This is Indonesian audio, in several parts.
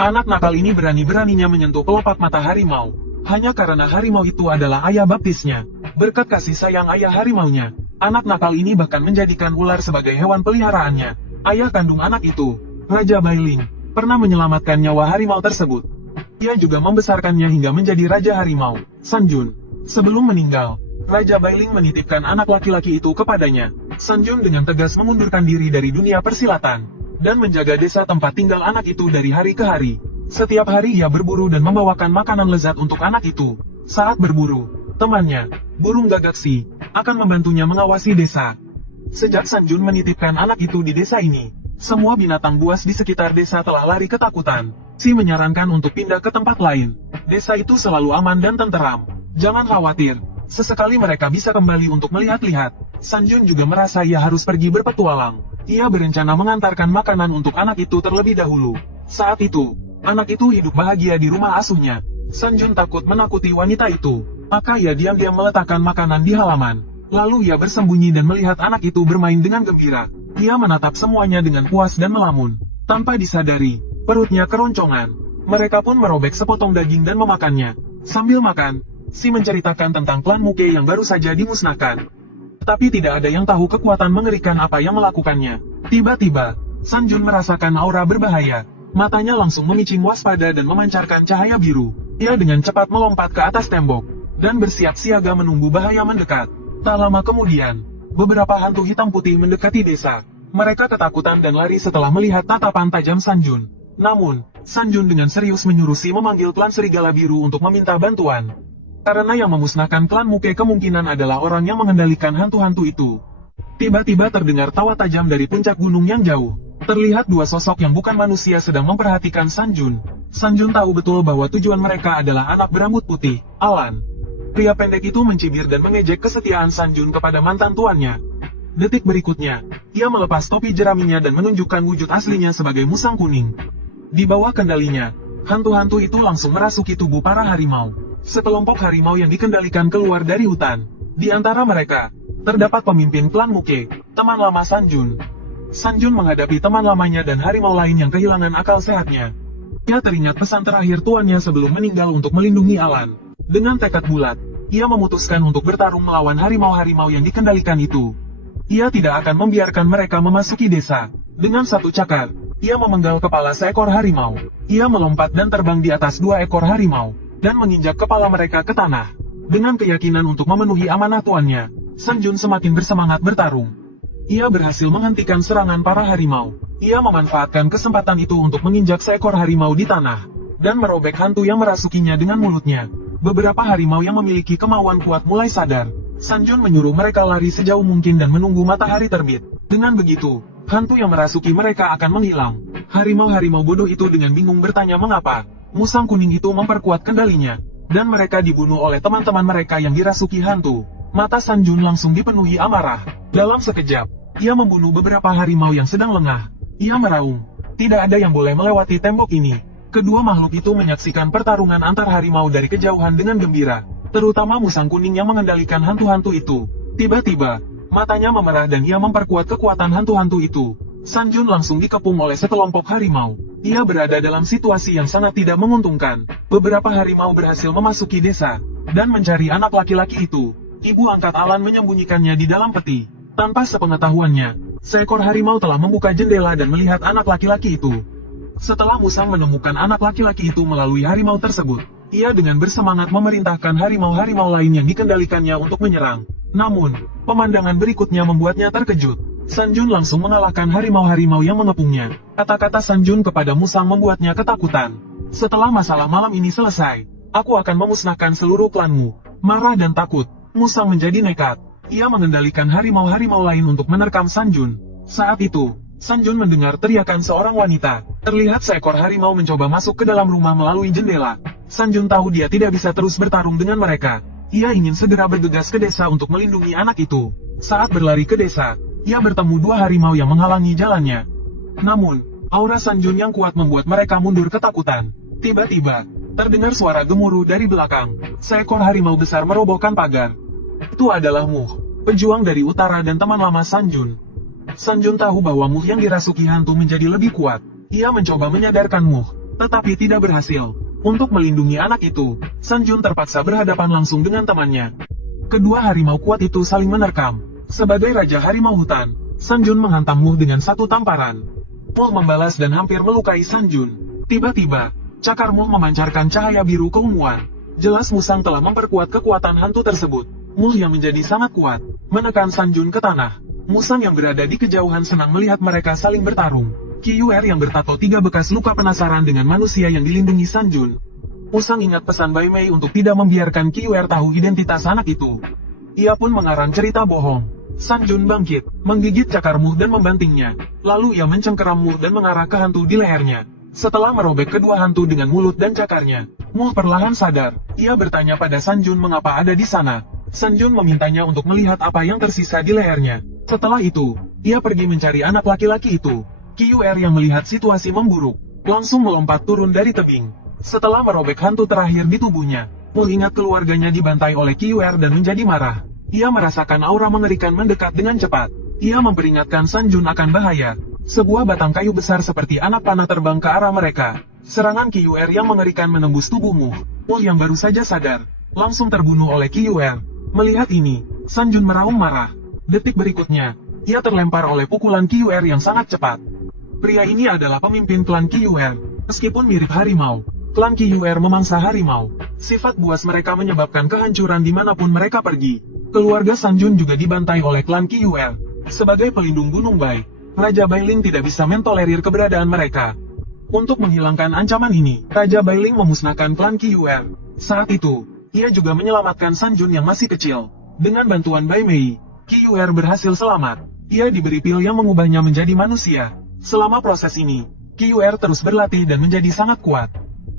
Anak nakal ini berani-beraninya menyentuh pelopak mata harimau. Hanya karena harimau itu adalah ayah baptisnya. Berkat kasih sayang ayah harimaunya, anak nakal ini bahkan menjadikan ular sebagai hewan peliharaannya. Ayah kandung anak itu, Raja Bailing, pernah menyelamatkan nyawa harimau tersebut. Ia juga membesarkannya hingga menjadi Raja Harimau, Sanjun. Sebelum meninggal, Raja Bailing menitipkan anak laki-laki itu kepadanya. Sanjun dengan tegas mengundurkan diri dari dunia persilatan, dan menjaga desa tempat tinggal anak itu dari hari ke hari. Setiap hari ia berburu dan membawakan makanan lezat untuk anak itu. Saat berburu, temannya, burung gagaksi, akan membantunya mengawasi desa. Sejak Sanjun menitipkan anak itu di desa ini, semua binatang buas di sekitar desa telah lari ketakutan. Si menyarankan untuk pindah ke tempat lain. Desa itu selalu aman dan tenteram. Jangan khawatir, sesekali mereka bisa kembali untuk melihat-lihat. Sanjun juga merasa ia harus pergi berpetualang. Ia berencana mengantarkan makanan untuk anak itu terlebih dahulu. Saat itu, anak itu hidup bahagia di rumah asuhnya. Sanjun takut menakuti wanita itu, maka ia diam-diam meletakkan makanan di halaman. Lalu ia bersembunyi dan melihat anak itu bermain dengan gembira. Ia menatap semuanya dengan puas dan melamun. Tanpa disadari, perutnya keroncongan. Mereka pun merobek sepotong daging dan memakannya. Sambil makan, si menceritakan tentang klan Muke yang baru saja dimusnahkan. Tapi tidak ada yang tahu kekuatan mengerikan apa yang melakukannya. Tiba-tiba, Sanjun merasakan aura berbahaya. Matanya langsung memicing waspada dan memancarkan cahaya biru. Ia dengan cepat melompat ke atas tembok, dan bersiap siaga menunggu bahaya mendekat. Tak lama kemudian, beberapa hantu hitam putih mendekati desa. Mereka ketakutan dan lari setelah melihat tatapan tajam Sanjun. Namun, Sanjun dengan serius menyuruh Si memanggil klan Serigala Biru untuk meminta bantuan. Karena yang memusnahkan klan Muke kemungkinan adalah orang yang mengendalikan hantu-hantu itu. Tiba-tiba terdengar tawa tajam dari puncak gunung yang jauh. Terlihat dua sosok yang bukan manusia sedang memperhatikan Sanjun. Sanjun tahu betul bahwa tujuan mereka adalah anak berambut putih, Alan. Pria pendek itu mencibir dan mengejek kesetiaan Sanjun kepada mantan tuannya. Detik berikutnya, ia melepas topi jeraminya dan menunjukkan wujud aslinya sebagai musang kuning. Di bawah kendalinya, hantu-hantu itu langsung merasuki tubuh para harimau. Sekelompok harimau yang dikendalikan keluar dari hutan. Di antara mereka, terdapat pemimpin klan Muke, teman lama Sanjun. Sanjun menghadapi teman lamanya dan harimau lain yang kehilangan akal sehatnya. Ia teringat pesan terakhir tuannya sebelum meninggal untuk melindungi Alan. Dengan tekad bulat, ia memutuskan untuk bertarung melawan harimau-harimau yang dikendalikan itu. Ia tidak akan membiarkan mereka memasuki desa. Dengan satu cakar, ia memenggal kepala seekor harimau. Ia melompat dan terbang di atas dua ekor harimau, dan menginjak kepala mereka ke tanah. Dengan keyakinan untuk memenuhi amanah tuannya, Sanjun semakin bersemangat bertarung. Ia berhasil menghentikan serangan para harimau. Ia memanfaatkan kesempatan itu untuk menginjak seekor harimau di tanah, dan merobek hantu yang merasukinya dengan mulutnya. Beberapa harimau yang memiliki kemauan kuat mulai sadar. Sanjun menyuruh mereka lari sejauh mungkin dan menunggu matahari terbit. Dengan begitu, hantu yang merasuki mereka akan menghilang. Harimau-harimau bodoh itu dengan bingung bertanya mengapa musang kuning itu memperkuat kendalinya, dan mereka dibunuh oleh teman-teman mereka yang dirasuki hantu. Mata Sanjun langsung dipenuhi amarah. Dalam sekejap, ia membunuh beberapa harimau yang sedang lengah. Ia meraung, tidak ada yang boleh melewati tembok ini. Kedua makhluk itu menyaksikan pertarungan antar harimau dari kejauhan dengan gembira, terutama musang kuning yang mengendalikan hantu-hantu itu. Tiba-tiba, matanya memerah dan ia memperkuat kekuatan hantu-hantu itu. Sanjun langsung dikepung oleh sekelompok harimau. Ia berada dalam situasi yang sangat tidak menguntungkan. Beberapa harimau berhasil memasuki desa, dan mencari anak laki-laki itu. Ibu angkat Alan menyembunyikannya di dalam peti. Tanpa sepengetahuannya, seekor harimau telah membuka jendela dan melihat anak laki-laki itu. Setelah musang menemukan anak laki-laki itu melalui harimau tersebut, ia dengan bersemangat memerintahkan harimau-harimau lain yang dikendalikannya untuk menyerang. Namun, pemandangan berikutnya membuatnya terkejut. Sanjun langsung mengalahkan harimau-harimau yang mengepungnya. Kata-kata Sanjun kepada musang membuatnya ketakutan. Setelah masalah malam ini selesai, aku akan memusnahkan seluruh klanmu. Marah dan takut, musang menjadi nekat. Ia mengendalikan harimau-harimau lain untuk menerkam Sanjun. Saat itu, Sanjun mendengar teriakan seorang wanita. Terlihat seekor harimau mencoba masuk ke dalam rumah melalui jendela. Sanjun tahu dia tidak bisa terus bertarung dengan mereka. Ia ingin segera bergegas ke desa untuk melindungi anak itu. Saat berlari ke desa, ia bertemu dua harimau yang menghalangi jalannya. Namun, aura Sanjun yang kuat membuat mereka mundur ketakutan. Tiba-tiba, terdengar suara gemuruh dari belakang. Seekor harimau besar merobohkan pagar. Itu adalah Muh, pejuang dari utara dan teman lama Sanjun. Sanjun tahu bahwa Muh yang dirasuki hantu menjadi lebih kuat. Ia mencoba menyadarkan Muh. tetapi tidak berhasil. Untuk melindungi anak itu, Sanjun terpaksa berhadapan langsung dengan temannya. Kedua harimau kuat itu saling menerkam. Sebagai Raja Harimau Hutan, Sanjun menghantam Mu dengan satu tamparan. Mu membalas dan hampir melukai Sanjun. Tiba-tiba, cakar Mu memancarkan cahaya biru keunguan. Jelas Musang telah memperkuat kekuatan hantu tersebut. Mu yang menjadi sangat kuat, menekan Sanjun ke tanah. Musang yang berada di kejauhan senang melihat mereka saling bertarung. Kyuer yang bertato 3 bekas luka penasaran dengan manusia yang dilindungi Sanjun. Musang ingat pesan Bai Mei untuk tidak membiarkan Kyuer tahu identitas anak itu. Ia pun mengarang cerita bohong. Sanjun bangkit, menggigit cakar Mu dan membantingnya. Lalu ia mencengkeram Mu dan mengarah ke hantu di lehernya. Setelah merobek kedua hantu dengan mulut dan cakarnya, Mu perlahan sadar. Ia bertanya pada Sanjun mengapa ada di sana. Sanjun memintanya untuk melihat apa yang tersisa di lehernya. Setelah itu, ia pergi mencari anak laki-laki itu. Kyuer yang melihat situasi memburuk, langsung melompat turun dari tebing. Setelah merobek hantu terakhir di tubuhnya, Mu ingat keluarganya dibantai oleh Kyuer dan menjadi marah. Ia merasakan aura mengerikan mendekat dengan cepat. Ia memperingatkan Sanjun akan bahaya. Sebuah batang kayu besar seperti anak panah terbang ke arah mereka. Serangan Kyuer yang mengerikan menembus tubuh Mu. Mu yang baru saja sadar, langsung terbunuh oleh Kyuer. Melihat ini, Sanjun meraung marah. Detik berikutnya, ia terlempar oleh pukulan Kyuer yang sangat cepat. Pria ini adalah pemimpin klan Kyuer. Meskipun mirip harimau, klan Kyuer memangsa harimau. Sifat buas mereka menyebabkan kehancuran dimanapun mereka pergi. Keluarga Sanjun juga dibantai oleh klan Kyuer. Sebagai pelindung Gunung Bai, Raja Bailing tidak bisa mentolerir keberadaan mereka. Untuk menghilangkan ancaman ini, Raja Bailing memusnahkan klan Kyuer. Saat itu, ia juga menyelamatkan Sanjun yang masih kecil. Dengan bantuan Bai Mei, Kyuer berhasil selamat. Ia diberi pil yang mengubahnya menjadi manusia. Selama proses ini, Kyuer terus berlatih dan menjadi sangat kuat.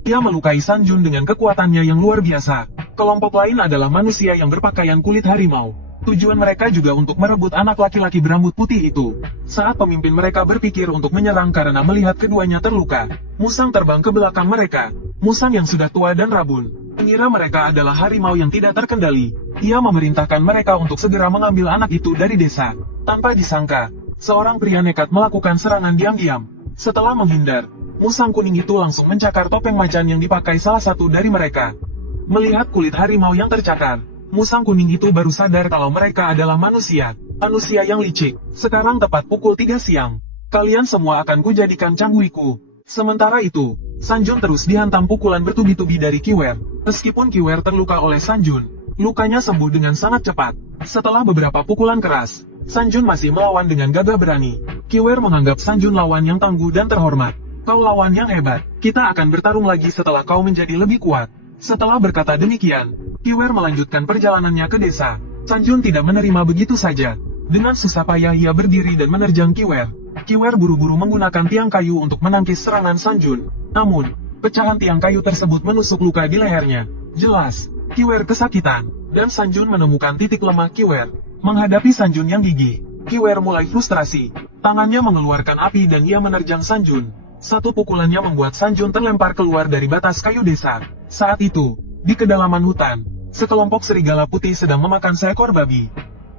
Ia melukai Sanjun dengan kekuatannya yang luar biasa. Kelompok lain adalah manusia yang berpakaian kulit harimau. Tujuan mereka juga untuk merebut anak laki-laki berambut putih itu. Saat pemimpin mereka berpikir untuk menyerang karena melihat keduanya terluka, Musang terbang ke belakang mereka. Musang yang sudah tua dan rabun, mengira mereka adalah harimau yang tidak terkendali. Ia memerintahkan mereka untuk segera mengambil anak itu dari desa. Tanpa disangka, seorang pria nekat melakukan serangan diam-diam. Setelah menghindar, Musang kuning itu langsung mencakar topeng macan yang dipakai salah satu dari mereka. Melihat kulit harimau yang tercakar, Musang kuning itu baru sadar kalau mereka adalah manusia. Manusia yang licik. Sekarang tepat pukul 3 siang. Kalian semua akan kujadikan cangguiku. Sementara itu, Sanjun terus dihantam pukulan bertubi-tubi dari Kyuer. Meskipun Kyuer terluka oleh Sanjun, lukanya sembuh dengan sangat cepat. Setelah beberapa pukulan keras, Sanjun masih melawan dengan gagah berani. Kyuer menganggap Sanjun lawan yang tangguh dan terhormat. Kau lawan yang hebat. Kita akan bertarung lagi setelah kau menjadi lebih kuat. Setelah berkata demikian, Kyuer melanjutkan perjalanannya ke desa. Sanjun tidak menerima begitu saja. Dengan susah payah ia berdiri dan menerjang Kyuer. Kyuer buru-buru menggunakan tiang kayu untuk menangkis serangan Sanjun. Namun, pecahan tiang kayu tersebut menusuk luka di lehernya. Jelas, Kyuer kesakitan, dan Sanjun menemukan titik lemah Kyuer. Menghadapi Sanjun yang gigih, Kyuer mulai frustrasi. Tangannya mengeluarkan api dan ia menerjang Sanjun. Satu pukulannya membuat Sanjun terlempar keluar dari batas kayu desa. Saat itu, di kedalaman hutan, sekelompok serigala putih sedang memakan seekor babi.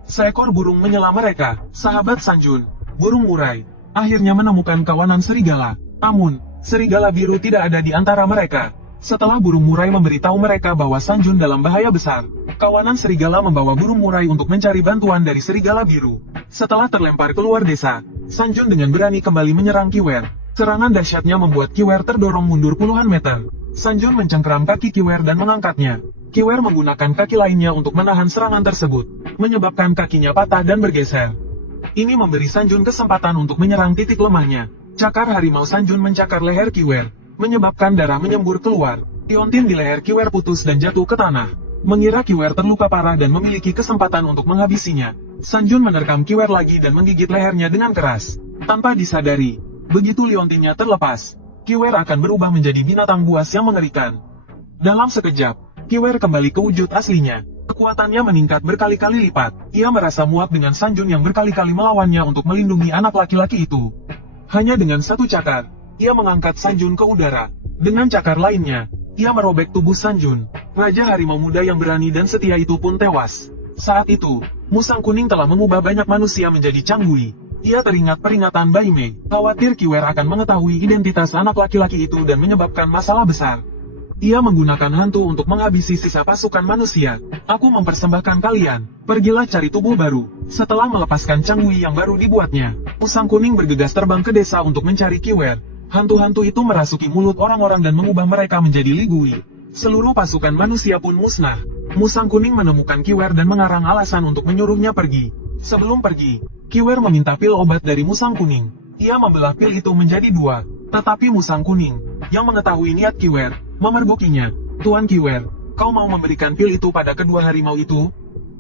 Seekor burung menyela mereka. Sahabat Sanjun, burung murai, akhirnya menemukan kawanan serigala. Namun, serigala biru tidak ada di antara mereka. Setelah burung murai memberitahu mereka bahwa Sanjun dalam bahaya besar, kawanan serigala membawa burung murai untuk mencari bantuan dari serigala biru. Setelah terlempar keluar desa, Sanjun dengan berani kembali menyerang Kyuer. Serangan dahsyatnya membuat Kyuer terdorong mundur puluhan meter. Sanjun mencengkeram kaki Kyuer dan mengangkatnya. Kyuer menggunakan kaki lainnya untuk menahan serangan tersebut, menyebabkan kakinya patah dan bergeser. Ini memberi Sanjun kesempatan untuk menyerang titik lemahnya. Cakar harimau Sanjun mencakar leher Kyuer, menyebabkan darah menyembur keluar. Liontin di leher Kyuer putus dan jatuh ke tanah. Mengira Kyuer terluka parah dan memiliki kesempatan untuk menghabisinya, Sanjun menerkam Kyuer lagi dan menggigit lehernya dengan keras. Tanpa disadari, begitu liontinnya terlepas, Kyuer akan berubah menjadi binatang buas yang mengerikan. Dalam sekejap, Kyuer kembali ke wujud aslinya. Kekuatannya meningkat berkali-kali lipat. Ia merasa muak dengan Sanjun yang berkali-kali melawannya untuk melindungi anak laki-laki itu. Hanya dengan satu cakar, ia mengangkat Sanjun ke udara. Dengan cakar lainnya, ia merobek tubuh Sanjun. Raja harimau muda yang berani dan setia itu pun tewas. Saat itu, Musang Kuning telah mengubah banyak manusia menjadi canggui. Ia teringat peringatan Bai Mei, khawatir Kiwer akan mengetahui identitas anak laki-laki itu dan menyebabkan masalah besar. Ia menggunakan hantu untuk menghabisi sisa pasukan manusia. Aku mempersembahkan kalian. Pergilah cari tubuh baru. Setelah melepaskan Changwei yang baru dibuatnya, Musang Kuning bergegas terbang ke desa untuk mencari Kiwer. Hantu-hantu itu merasuki mulut orang-orang dan mengubah mereka menjadi Ligui. Seluruh pasukan manusia pun musnah. Musang Kuning menemukan Kiwer dan mengarang alasan untuk menyuruhnya pergi. Sebelum pergi, Kiwer meminta pil obat dari Musang Kuning. Ia membelah pil itu menjadi dua. Tetapi Musang Kuning, yang mengetahui niat Kiwer, memergokinya. Tuan Kiwer, kau mau memberikan pil itu pada kedua harimau itu?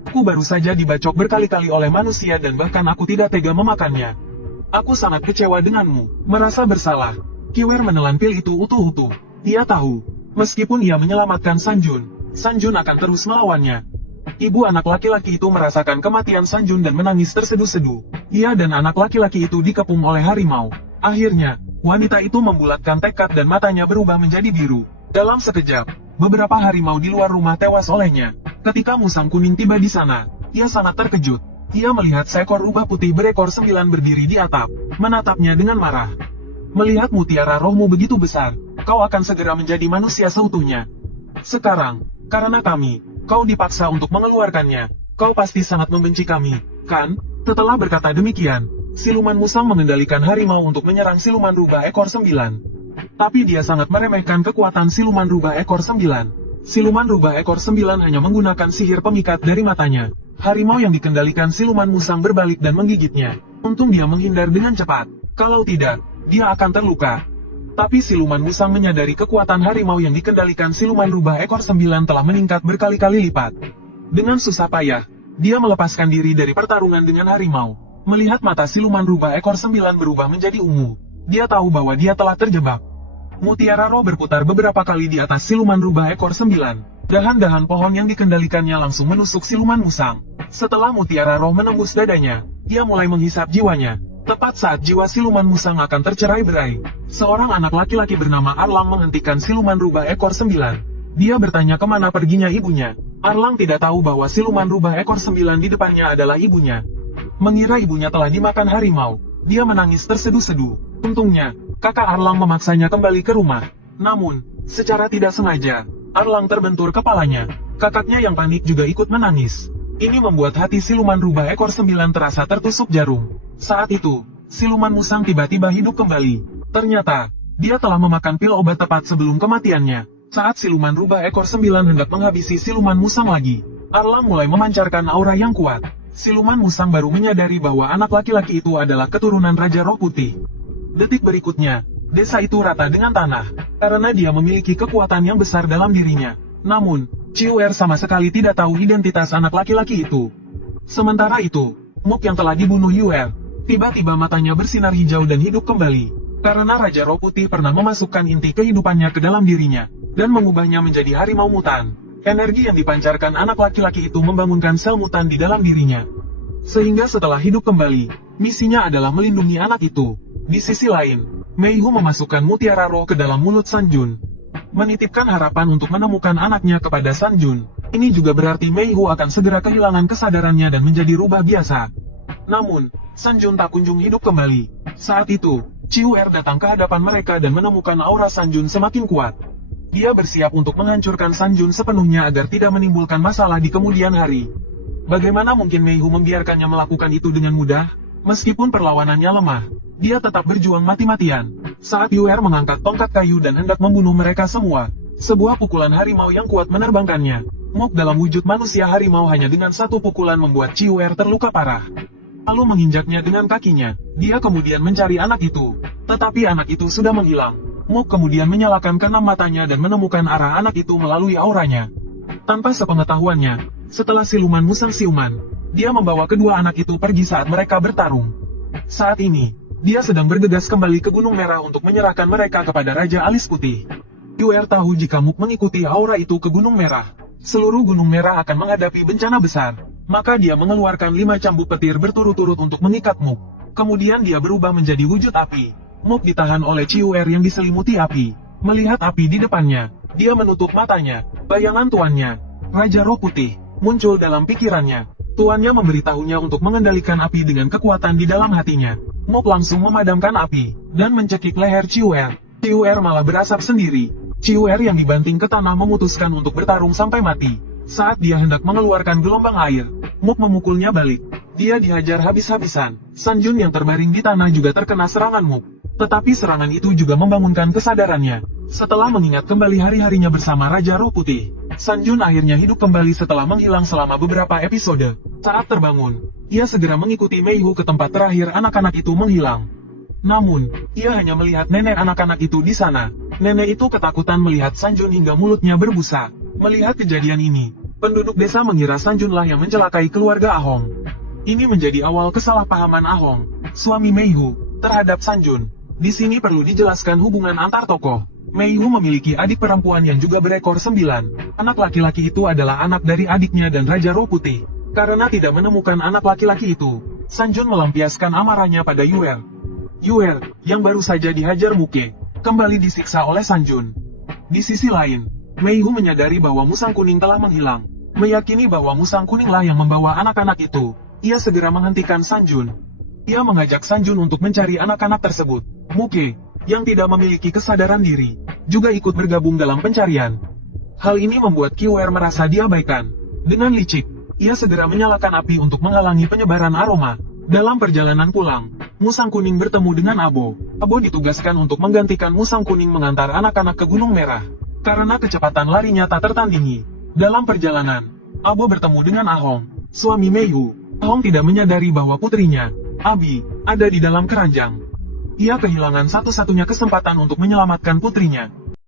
Aku baru saja dibacok berkali-kali oleh manusia dan bahkan aku tidak tega memakannya. Aku sangat kecewa denganmu, merasa bersalah. Kiwer menelan pil itu utuh-utuh. Ia tahu, meskipun ia menyelamatkan Sanjun akan terus melawannya. Ibu anak laki-laki itu merasakan kematian Sanjun dan menangis terseduh-seduh. Ia dan anak laki-laki itu dikepung oleh harimau. Akhirnya, wanita itu membulatkan tekad dan matanya berubah menjadi biru. Dalam sekejap, beberapa harimau di luar rumah tewas olehnya. Ketika Musang Kuning tiba di sana, ia sangat terkejut. Ia melihat seekor rubah putih berekor 9 berdiri di atap, menatapnya dengan marah. Melihat mutiara rohmu begitu besar, kau akan segera menjadi manusia seutuhnya. Sekarang, karena kau dipaksa untuk mengeluarkannya. Kau pasti sangat membenci kami, kan? Setelah berkata demikian, siluman musang mengendalikan harimau untuk menyerang siluman rubah ekor 9. Tapi dia sangat meremehkan kekuatan siluman rubah ekor 9. Siluman rubah ekor 9 hanya menggunakan sihir pemikat dari matanya. Harimau yang dikendalikan siluman musang berbalik dan menggigitnya. Untung dia menghindar dengan cepat. Kalau tidak, dia akan terluka. Tapi siluman musang menyadari kekuatan harimau yang dikendalikan siluman rubah ekor 9 telah meningkat berkali-kali lipat. Dengan susah payah, dia melepaskan diri dari pertarungan dengan harimau. Melihat mata siluman rubah ekor 9 berubah menjadi ungu, dia tahu bahwa dia telah terjebak. Mutiara roh berputar beberapa kali di atas siluman rubah ekor 9. Dahan-dahan pohon yang dikendalikannya langsung menusuk siluman musang. Setelah mutiara roh menembus dadanya, dia mulai menghisap jiwanya. Tepat saat jiwa siluman musang akan tercerai-berai, seorang anak laki-laki bernama Arlang menghentikan siluman rubah ekor 9. Dia bertanya kemana perginya ibunya. Arlang tidak tahu bahwa siluman rubah ekor 9 di depannya adalah ibunya. Mengira ibunya telah dimakan harimau, dia menangis terseduh-seduh. Untungnya, kakak Arlang memaksanya kembali ke rumah. Namun, secara tidak sengaja, Arlang terbentur kepalanya. Kakaknya yang panik juga ikut menangis. Ini membuat hati siluman rubah ekor 9 terasa tertusuk jarum. Saat itu, siluman musang tiba-tiba hidup kembali. Ternyata, dia telah memakan pil obat tepat sebelum kematiannya. Saat siluman rubah ekor 9 hendak menghabisi siluman musang lagi, Arlang mulai memancarkan aura yang kuat. Siluman musang baru menyadari bahwa anak laki-laki itu adalah keturunan Raja Roh Putih. Detik berikutnya, desa itu rata dengan tanah, karena dia memiliki kekuatan yang besar dalam dirinya. Namun, Ciuer sama sekali tidak tahu identitas anak laki-laki itu. Sementara itu, Muk yang telah dibunuh Yuer, tiba-tiba matanya bersinar hijau dan hidup kembali. Karena Raja Roh Putih pernah memasukkan inti kehidupannya ke dalam dirinya, dan mengubahnya menjadi harimau mutan. Energi yang dipancarkan anak laki-laki itu membangunkan sel mutan di dalam dirinya. Sehingga setelah hidup kembali, misinya adalah melindungi anak itu. Di sisi lain, Meihu memasukkan mutiara roh ke dalam mulut Sanjun, menitipkan harapan untuk menemukan anaknya kepada Sanjun. Ini juga berarti Meihu akan segera kehilangan kesadarannya dan menjadi rubah biasa. Namun, Sanjun tak kunjung hidup kembali. Saat itu, Ciuer datang ke hadapan mereka dan menemukan aura Sanjun semakin kuat. Dia bersiap untuk menghancurkan Sanjun sepenuhnya agar tidak menimbulkan masalah di kemudian hari. Bagaimana mungkin Meihu membiarkannya melakukan itu dengan mudah? Meskipun perlawanannya lemah, dia tetap berjuang mati-matian. Saat Yuer mengangkat tongkat kayu dan hendak membunuh mereka semua, sebuah pukulan harimau yang kuat menerbangkannya. Muk dalam wujud manusia harimau hanya dengan satu pukulan membuat Ciuer terluka parah. Lalu menginjaknya dengan kakinya. Dia kemudian mencari anak itu. Tetapi anak itu sudah menghilang. Muk kemudian menyalakan keenam matanya dan menemukan arah anak itu melalui auranya. Tanpa sepengetahuannya, setelah siluman musang siuman, dia membawa kedua anak itu pergi saat mereka bertarung. Saat ini, dia sedang bergegas kembali ke Gunung Merah untuk menyerahkan mereka kepada Raja Alis Putih. Yuer tahu jika Muk mengikuti aura itu ke Gunung Merah, seluruh Gunung Merah akan menghadapi bencana besar. Maka dia mengeluarkan 5 cambuk petir berturut-turut untuk mengikat Muk. Kemudian dia berubah menjadi wujud api. Muk ditahan oleh Ciuer yang diselimuti api. Melihat api di depannya, dia menutup matanya. Bayangan tuannya, Raja Roh Putih, muncul dalam pikirannya. Tuannya memberitahunya untuk mengendalikan api dengan kekuatan di dalam hatinya. Mop langsung memadamkan api, dan mencekik leher Ciuer. Ciuer malah berasap sendiri. Ciuer yang dibanting ke tanah memutuskan untuk bertarung sampai mati. Saat dia hendak mengeluarkan gelombang air, Mop memukulnya balik. Dia dihajar habis-habisan. Sanjun yang terbaring di tanah juga terkena serangan Mop. Tetapi serangan itu juga membangunkan kesadarannya. Setelah mengingat kembali hari-harinya bersama Raja Roh Putih, Sanjun akhirnya hidup kembali setelah menghilang selama beberapa episode. Saat terbangun, ia segera mengikuti Meihu ke tempat terakhir anak-anak itu menghilang. Namun, ia hanya melihat nenek anak-anak itu di sana. Nenek itu ketakutan melihat Sanjun hingga mulutnya berbusa. Melihat kejadian ini, penduduk desa mengira Sanjunlah yang mencelakai keluarga Ahong. Ini menjadi awal kesalahpahaman Ahong, suami Meihu, terhadap Sanjun. Di sini perlu dijelaskan hubungan antar tokoh. Meihu memiliki adik perempuan yang juga berekor 9. Anak laki-laki itu adalah anak dari adiknya dan Raja Roh Putih. Karena tidak menemukan anak laki-laki itu, Sanjun melampiaskan amarahnya pada Yuer. Yuer, yang baru saja dihajar Muke, kembali disiksa oleh Sanjun. Di sisi lain, Meihu menyadari bahwa musang kuning telah menghilang. Meyakini bahwa musang kuninglah yang membawa anak-anak itu, ia segera menghentikan Sanjun. Ia mengajak Sanjun untuk mencari anak-anak tersebut. Muke, yang tidak memiliki kesadaran diri, juga ikut bergabung dalam pencarian. Hal ini membuat Kiwer merasa diabaikan. Dengan licik, ia segera menyalakan api untuk menghalangi penyebaran aroma. Dalam perjalanan pulang, musang kuning bertemu dengan Abo. Abo ditugaskan untuk menggantikan musang kuning mengantar anak-anak ke Gunung Merah. Karena kecepatan larinya tak tertandingi. Dalam perjalanan, Abo bertemu dengan Ahong, suami Meihu. Ahong tidak menyadari bahwa putrinya, Abi, ada di dalam keranjang. Ia kehilangan satu-satunya kesempatan untuk menyelamatkan putrinya.